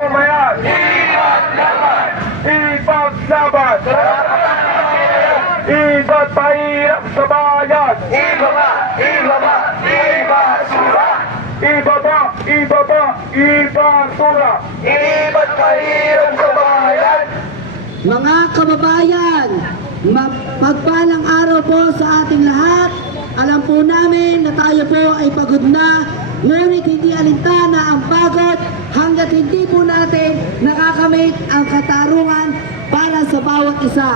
Mamayan! Ipaglaban! Iba't mahirap sa bayan! Ibaba! Ibasura! Iba't mahirap sa bayan! Mga kababayan, magpalang araw po sa ating lahat. Alam po namin na tayo po ay pagod na, ngunit hindi alintana ang pagod hanggat hindi po natin nakakamit ang katarungan para sa bawat isa.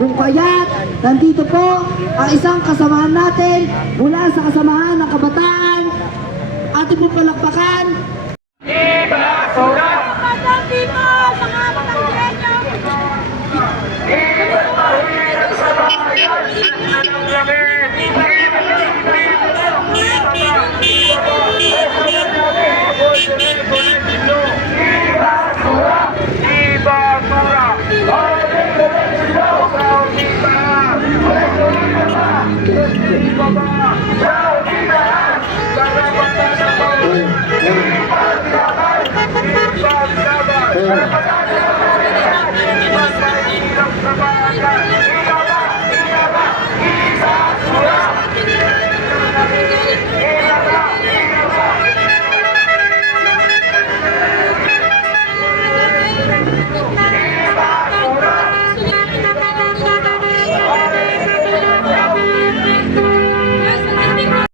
Kung kaya't nandito po ang isang kasamahan natin mula sa kasamahan ng kabataan. Ating po palakpakan. Ibasura! Magandang people, mga Batanggenyo! Iba't mahirap sa bayan!